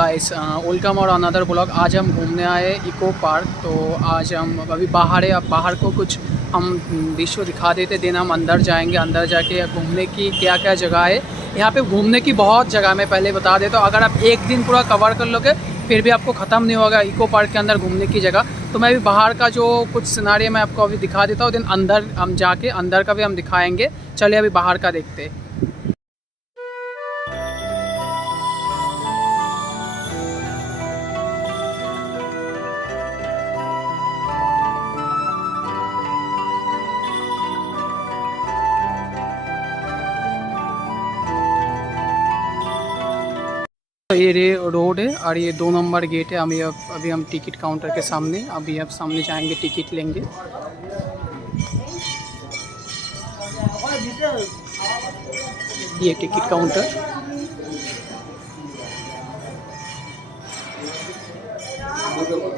Guys, welcome और another blog. आज हम घूमने आए इको पार्क। तो आज हम अभी बाहर है। अब बाहर को कुछ हम विश्व दिखा देते, दिन हम अंदर जाएंगे। अंदर जाके घूमने की क्या क्या जगह है यहाँ पे। घूमने की बहुत जगह मैं पहले बता देता हूँ। अगर आप एक दिन पूरा कवर कर लोगे फिर भी आपको ख़त्म नहीं होगा इको पार्क के अंदर घूमने की जगह। तो मैं अभी बाहर का जो कुछ सिनारियो मैं आपको अभी दिखा देता हूँ, दिन अंदर हम जाके अंदर का भी हम दिखाएँगे। चलिए अभी बाहर का देखते हैं। तो ये रोड है और ये 2 नंबर गेट है। अभी हम टिकट काउंटर के सामने, अभी आप सामने जाएंगे, टिकट लेंगे। ये टिकट काउंटर।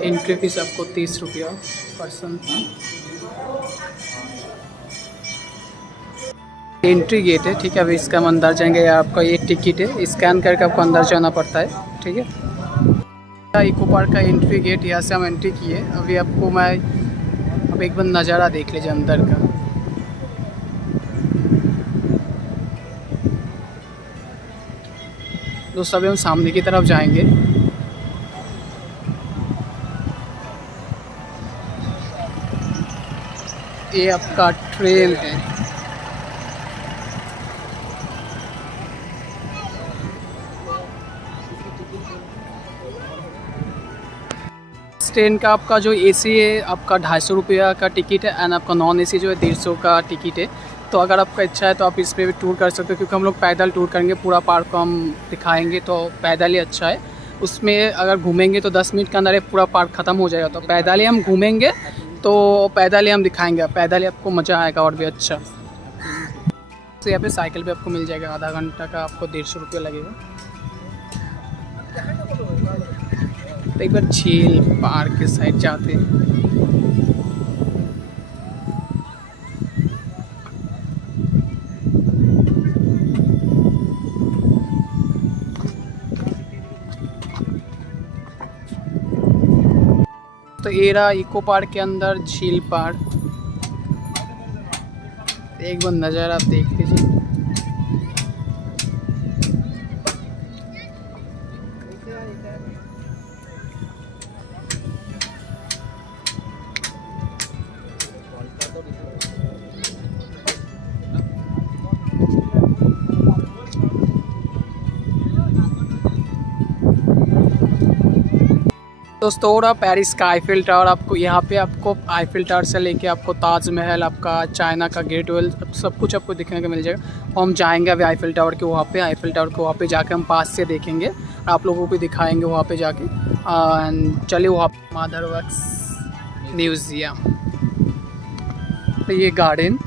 एंट्री फीस आपको 30 रुपया पर्सन। एंट्री गेट है, ठीक है। अभी इसका हम अंदर जाएंगे। आपका ये टिकट है, स्कैन करके आपको अंदर जाना पड़ता है, ठीक है। इको पार्क का एंट्री गेट, यहाँ से हम एंट्री किए। अभी आपको मैं अब एक बार नज़ारा देख लीजिए अंदर का। दोस्तों अभी हम सामने की तरफ जाएंगे। ये आपका ट्रेन है। ट्रेन का आपका जो एसी है आपका 250 रुपया का टिकट है, एंड आपका नॉन एसी जो है 150 का टिकट है। तो अगर आपका इच्छा है तो आप इस पर भी टूर कर सकते हो, क्योंकि हम लोग पैदल टूर करेंगे। पूरा पार्क को हम दिखाएंगे तो पैदल ही अच्छा है। उसमें अगर घूमेंगे तो 10 मिनट के अंदर पूरा पार्क ख़त्म हो जाएगा। तो पैदल ही हम घूमेंगे, तो पैदल ही हम दिखाएंगे। पैदल ही आपको मज़ा आएगा और भी अच्छा। तो यहाँ पे साइकिल पे आपको मिल जाएगा, आधा घंटा का आपको 150 रुपया लगेगा। तो एक बार झील पार्क के साइड जाते हैं। तो ये रहा इको पार्क के अंदर झील पार्क। एक बार नज़ारा आप देख लीजिए। दोस्तों और पेरिस का आईफिल टावर, आपको यहाँ पे आपको आईफिल टावर से लेके आपको ताजमहल, आपका चाइना का गेट वेल, सब कुछ आपको देखने को मिल जाएगा। हम जाएंगे अभी आईफिल टावर के वहाँ पे। आईफिल टावर के वहाँ पे जाके हम पास से देखेंगे, आप लोगों को भी दिखाएंगे वहाँ पे जाके। चलिए वहाँ मदर वर्क्स म्यूज़ियम। तो ये गार्डन,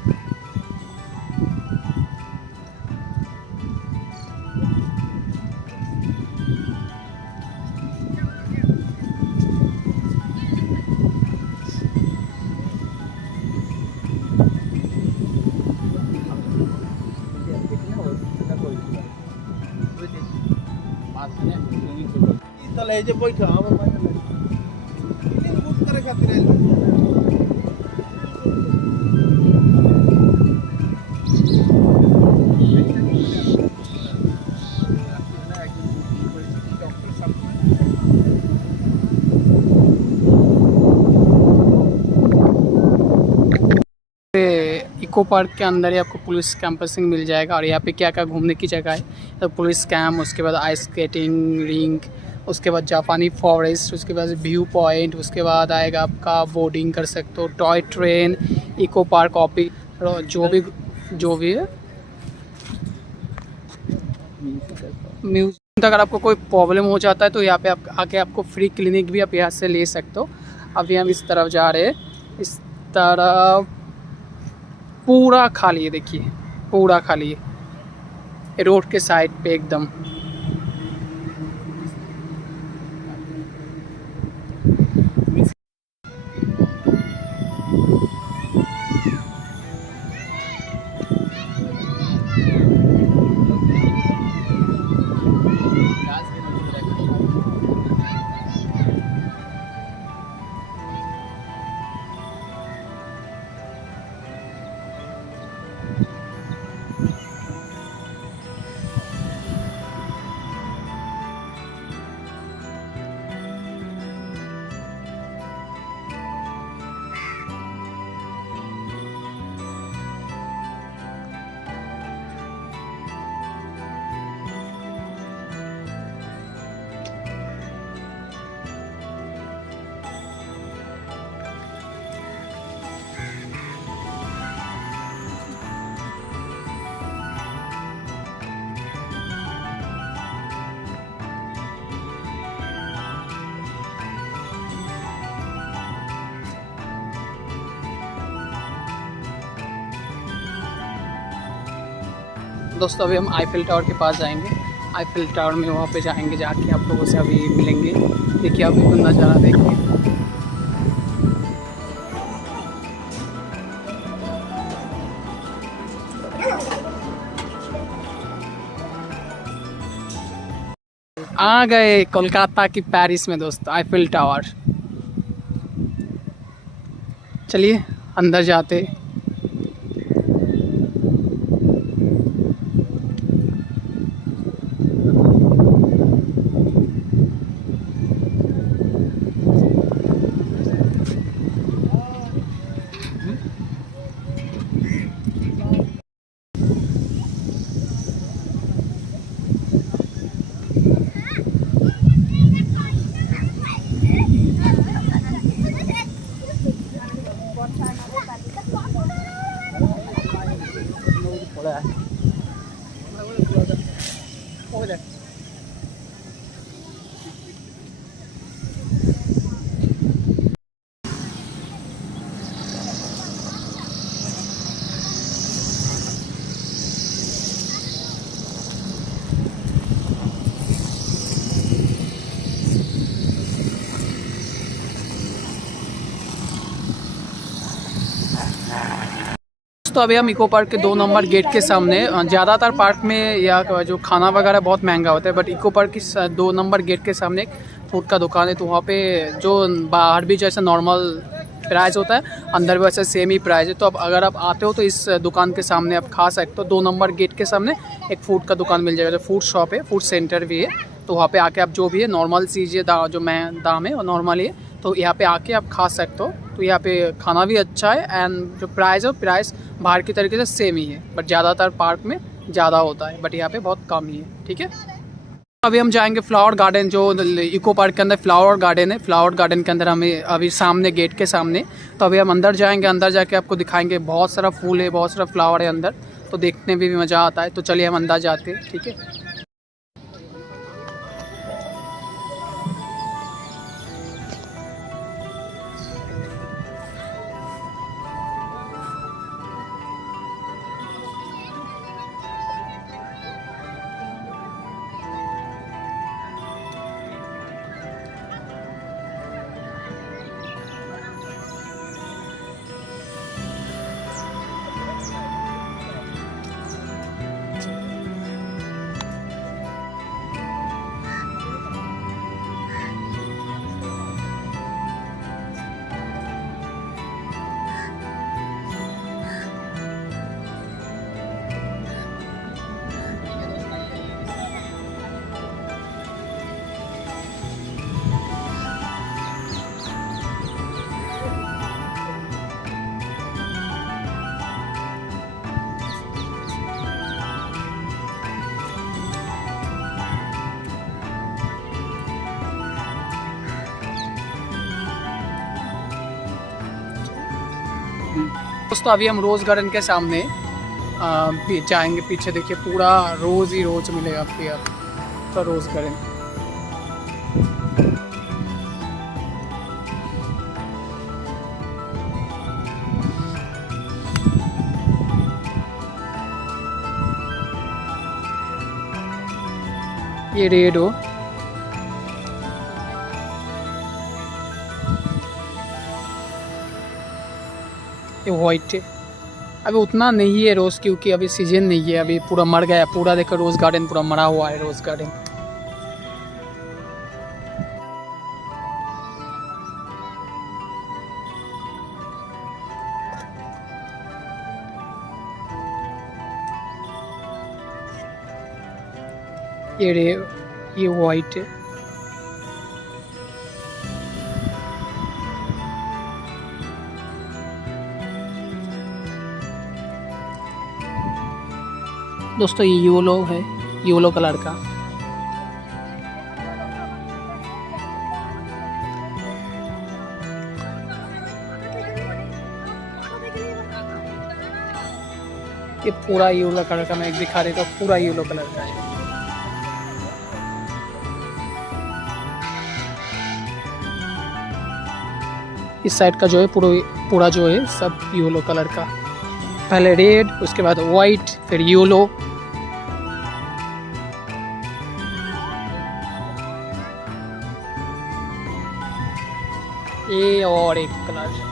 তাহলে এই যে বইটা আমার মাইনে লাগে এই বুট করে খাতির इको पार्क के अंदर ही आपको पुलिस कैंपसिंग मिल जाएगा। और यहाँ पे क्या क्या घूमने की जगह है, तो पुलिस कैंप, उसके बाद आइस स्केटिंग रिंग, उसके बाद जापानी फॉरेस्ट, उसके बाद व्यू पॉइंट, उसके बाद आएगा आपका बोटिंग कर सकते हो, toy train, eco park office, जो भी है म्यूजियम। अगर आपको कोई प्रॉब्लम हो जाता है तो यहाँ पे आप आके आपको फ्री क्लिनिक भी आप यहाँ से ले सकते हो। अभी हम इस तरफ जा रहे हैं। इस तरफ पूरा खाली है, देखिए पूरा खाली है रोड के साइड पे एकदम। दोस्तों अभी हम आईफिल टावर के पास जाएंगे। आईफिल टावर में वहाँ पे जाएंगे, जाके आप लोगों से अभी मिलेंगे। देखिए अभी तो नज़ारा देखिए। आ गए कोलकाता की पेरिस में दोस्त, आईफिल टावर। चलिए अंदर जाते। तो अभी हम इको पार्क के 2 नंबर गेट के सामने, ज़्यादातर पार्क में या जो खाना वगैरह बहुत महंगा होता है, बट इको पार्क की 2 नंबर गेट के सामने एक फूड का दुकान है। तो वहाँ पे जो बाहर भी जैसा नॉर्मल प्राइस होता है, अंदर भी वैसे सेम ही प्राइस है। तो अब अगर आप आते हो तो इस दुकान के सामने आप खा सकते हो। 2 नंबर गेट के सामने एक फूड का दुकान मिल जाएगा, जो फूड शॉप है, फूड सेंटर भी है। तो वहाँ पे आके आप जो भी है नॉर्मल चीज़ें जो दाम है वो नॉर्मल है, तो यहाँ पे आके आप खा सकते हो। तो यहाँ पे खाना भी अच्छा है एंड जो प्राइस है प्राइस बाहर की तरीके से सेम ही है, बट ज़्यादातर पार्क में ज़्यादा होता है, बट यहाँ पे बहुत कम ही है। ठीक है, अभी हम जाएंगे फ्लावर गार्डन, जो इको पार्क के अंदर फ्लावर गार्डन है। फ्लावर गार्डन के अंदर हमें अभी सामने गेट के सामने, तो अभी हम अंदर जाएंगे। अंदर जाके आपको दिखाएंगे, बहुत सारा फूल है, बहुत सारा फ्लावर है अंदर, तो देखने में भी मज़ा आता है। तो चलिए हम अंदर जाते हैं। ठीक है, दोस्तों अभी हम रोज़ गार्डन के सामने जाएंगे। पीछे देखिए पूरा रोज़ ही रोज़ मिलेगा आपको यहाँ तो रोज़ गार्डन। ये रेड हो, ये वाइट है। अभी उतना नहीं है रोज़, क्योंकि अभी सीजन नहीं है, अभी पूरा मर गया। पूरा देखो रोज़ गार्डन पूरा मरा हुआ है, रोज़ गार्डन। ये वाइट है। दोस्तों ये येलो है, येलो कलर का। ये पूरा येलो कलर का मैं एक दिखा रही था, पूरा येलो कलर का है। इस साइड का जो है पूरा जो है सब येलो कलर का। पहले रेड, उसके बाद वाइट, फिर येलो, ये और एक कलर।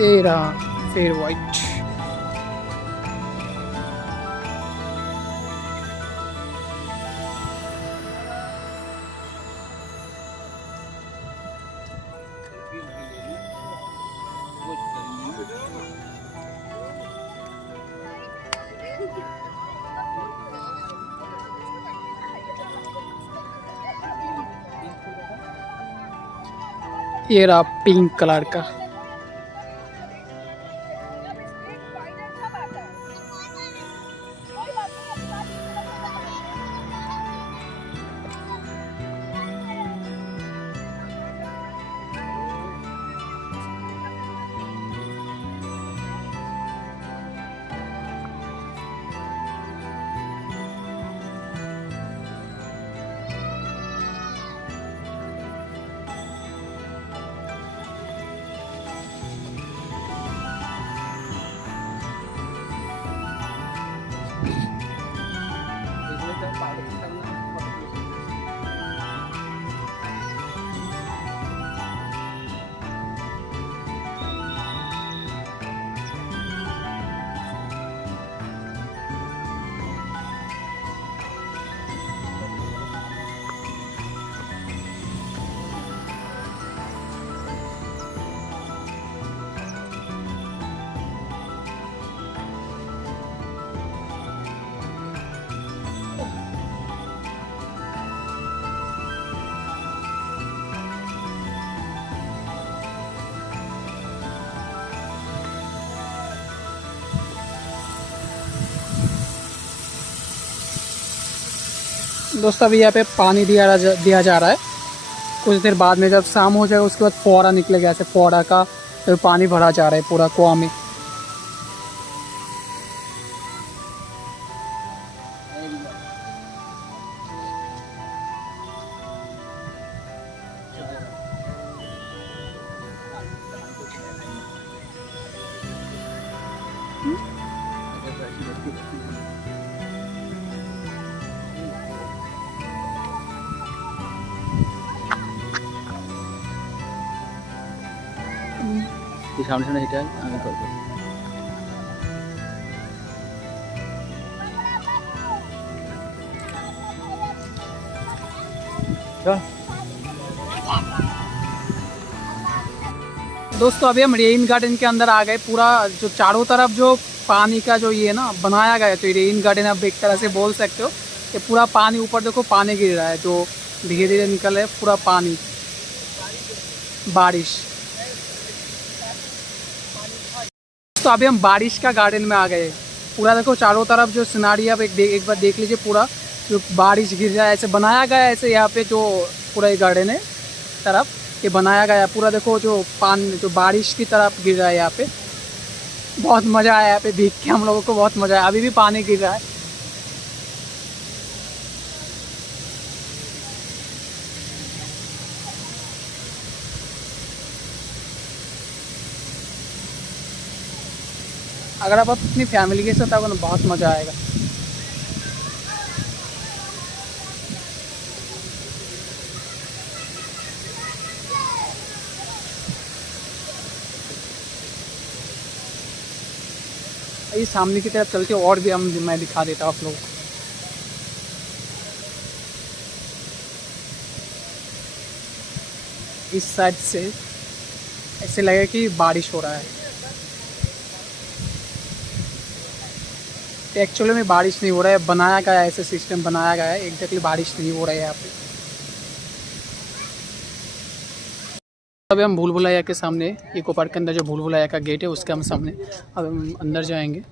ये रहा फिर वाइट। ये रहा पिंक कलर का। दोस्तों अभी यहाँ पे पानी दिया जा रहा है। कुछ देर बाद में जब शाम हो जाएगा उसके बाद फौरा निकलेगा, ऐसे फौरा का तो पानी भरा जा रहा है पूरा कुआं में। সামনে সামনে হেঁটে আমি করবো। दोस्तों अभी हम रेन गार्डन के अंदर आ गए। पूरा जो चारों तरफ जो पानी का जो ये ना बनाया गया है, तो रेन गार्डन आप एक तरह से बोल सकते हो। ये पूरा पानी ऊपर देखो पानी गिर रहा है, जो धीरे धीरे निकल रहा है पूरा पानी, बारिश। तो अभी हम बारिश का गार्डन में आ गए। पूरा देखो चारों तरफ जो सिनारी आप एक बार देख लीजिए। पूरा जो बारिश गिर रहा है ऐसे बनाया गया है, ऐसे यहाँ पे जो पूरा ये गार्डन है तरफ ये बनाया गया है। पूरा देखो जो पानी जो बारिश की तरफ गिर रहा है यहाँ पे। बहुत मज़ा आया यहाँ पे देख के, हम लोगों को बहुत मज़ा आया। अभी भी पानी गिर रहा है। अगर आप अपनी फैमिली के साथ आओगे ना बहुत मज़ा आएगा। ये सामने की तरफ चलते और भी मैं दिखा देता हूँ आप लोगों को। इस साइड से ऐसे लगे कि बारिश हो रहा है। एक्चुअली में बारिश नहीं हो रहा है, बनाया गया है ऐसे सिस्टम बनाया गया है। एग्जैक्टली बारिश नहीं हो रहा है यहाँ पे। अभी हम भूल भुलैया के सामने, इको पार्क के अंदर जो भूल भुलैया का गेट है उसके हम सामने अब हम अंदर जाएंगे।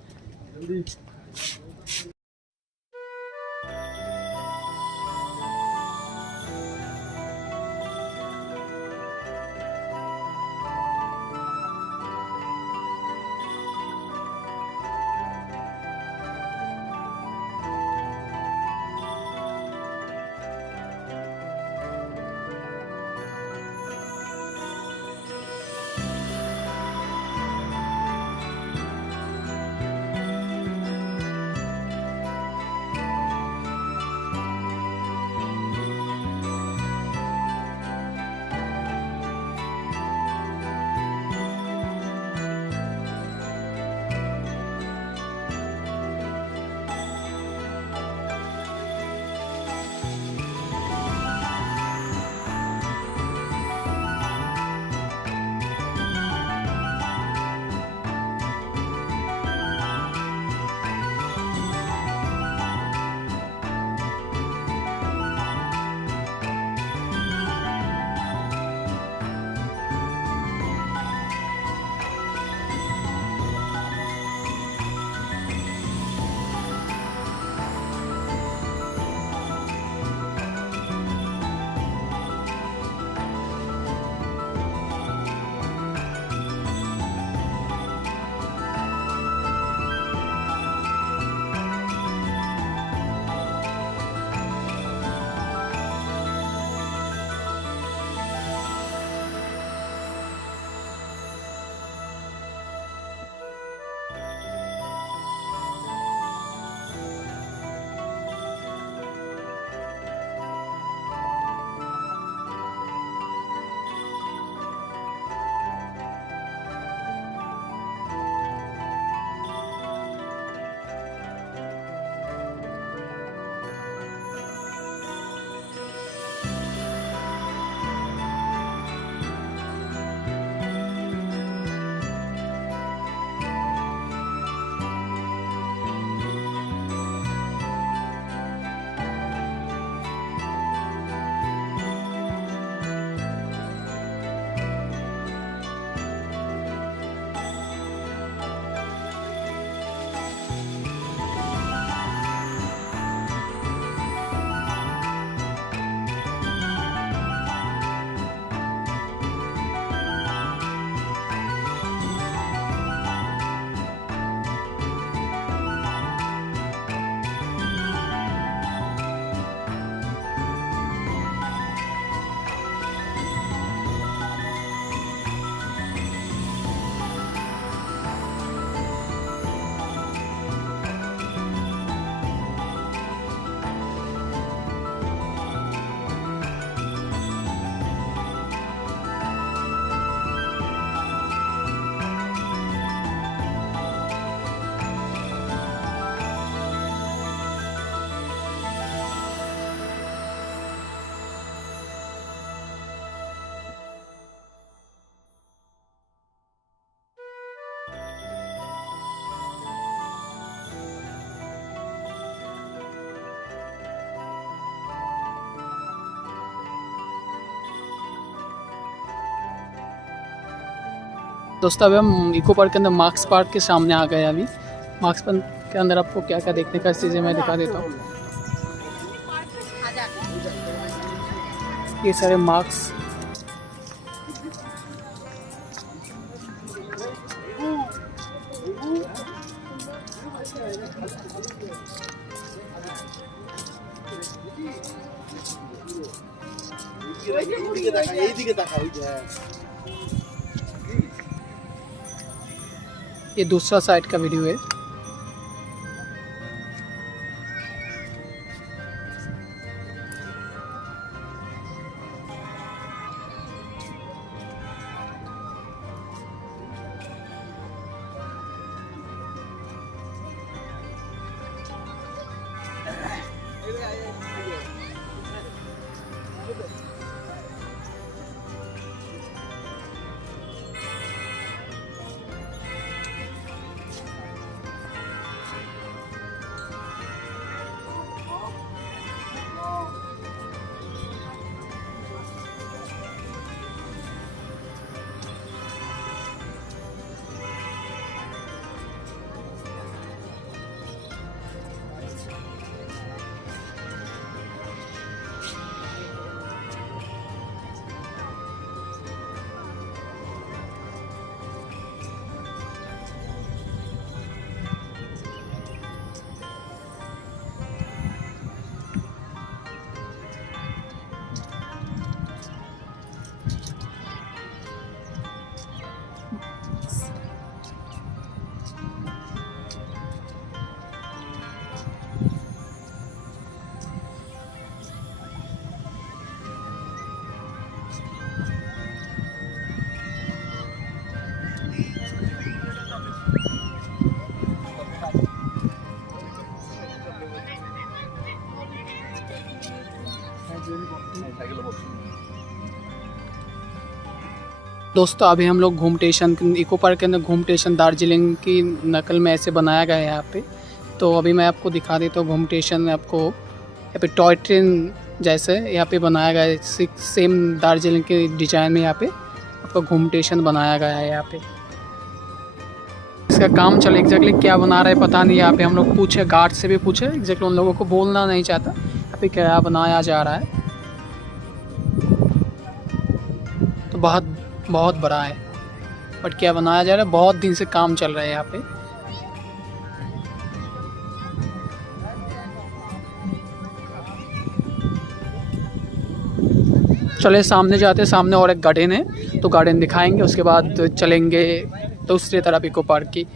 दोस्तों अभी हम इको पार्क के अंदर मार्क्स पार्क के सामने आ गए। अभी मार्क्स पार्क के अंदर आपको क्या क्या देखने का चीज़ें मैं दिखा देता हूँ। ये सारे मार्क्स ये दूसरा साइड का वीडियो है। दोस्तों अभी हम लोग घूम स्टेशन इको पार्क के अंदर घूम स्टेशन दार्जिलिंग की नकल में ऐसे बनाया गया है यहाँ पे। तो अभी मैं आपको दिखा देता हूँ घूम स्टेशन में आपको यहाँ पे टॉय ट्रेन जैसे यहाँ पे बनाया गया है। सेम दार्जिलिंग के डिजाइन में यहाँ पे आपका घूम स्टेशन बनाया गया है। यहाँ पे इसका काम चले एग्जैक्टली क्या बना रहा है पता नहीं। यहाँ पे हम लोग पूछे गार्ड से भी पूछे, एग्जैक्टली उन लोगों को बोलना नहीं चाहता यहाँ पे क्या बनाया जा रहा है। तो बहुत बड़ा है बट क्या बनाया जा रहा है, बहुत दिन से काम चल रहा है यहाँ पे। चले सामने जाते हैं, सामने और एक गार्डन है तो गार्डन दिखाएंगे, उसके बाद चलेंगे दूसरी तरफ इको पार्क की।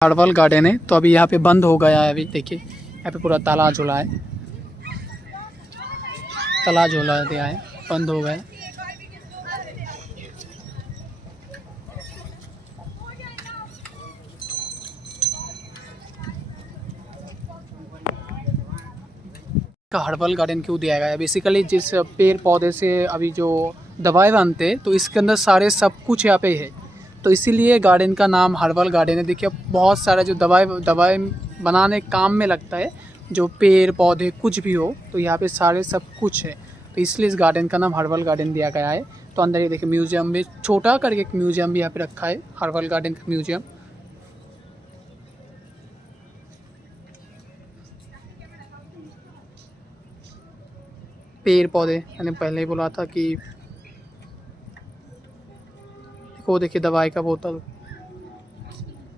हर्बल गार्डन है तो अभी यहाँ पे बंद हो गया है। अभी देखिए यहाँ पे पूरा ताला झूला है, ताला झूला दिया है, बंद हो गया। का हर्बल गार्डन क्यों दिया गया है, बेसिकली जिस पेड़ पौधे से अभी जो दवाई बनते हैं तो इसके अंदर सारे सब कुछ यहाँ पे है, तो इसीलिए गार्डन का नाम हर्बल गार्डन है। देखिए बहुत सारा जो दवाई बनाने काम में लगता है, जो पेड़ पौधे कुछ भी हो तो यहाँ पे सारे सब कुछ है, तो इसलिए इस गार्डन का नाम हर्बल गार्डन दिया गया है। तो अंदर ये देखिए म्यूजियम में छोटा करके एक म्यूजियम भी यहाँ पे रखा है, हर्बल गार्डन का म्यूजियम। पेड़ पौधे मैंने पहले ही बोला था कि वो देखिए दवाई का बोतल,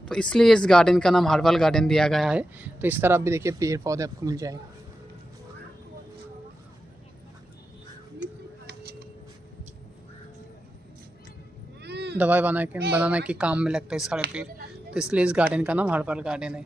तो इसलिए इस गार्डन का नाम हर्बल गार्डन दिया गया है। तो इस तरफ भी देखिए पेड़ पौधे आपको मिल जाएंगे। दवाई बनाने के काम में लगता है सारे पेड़, तो इसलिए इस गार्डन का नाम हर्बल गार्डन है।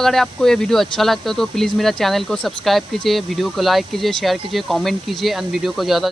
अगर आपको ये वीडियो अच्छा लगता है तो प्लीज़ मेरा चैनल को सब्सक्राइब कीजिए, वीडियो को लाइक कीजिए, शेयर कीजिए, कमेंट कीजिए एंड वीडियो को ज़्यादा